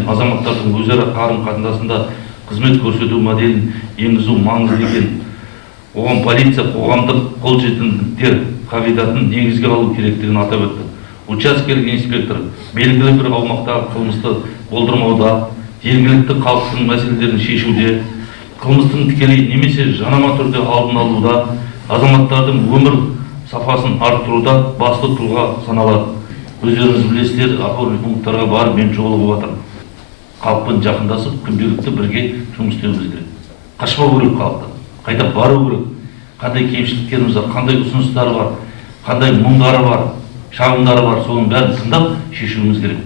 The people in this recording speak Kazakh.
мен азаматтардың өзара қарым-қатынасында қызмет көрсету моделін енгізу маңызды екен. Оған полиция қоғамдық қолжетімділіктер қағидатын негізге алу керектігін атап өтті. Учаскелік инспектор белгілі бір аумақтағы қылмысты болдырмауда, жергілікті халықтың мәселелерін шешуде, қылмыстың тікелей немесе жанама түрде алдын алуда, азаматтардың өмір сапасын арттыруда басты тұлға саналады. Өздеріңіз білесіздер, опорный пункттарға барып мен жолығып жатырмын. Халықпен жақындасып, күнделікті бірге жұмыс істеуіміз керек. Қашпау керек халықтан, қайта бару керек. Қандай кемшіліктеріміз бар, қандай ұсыныстары бар, қандай мұңдары бар, шағымдары бар, соның бәрін тыңдап шешуіміз керек.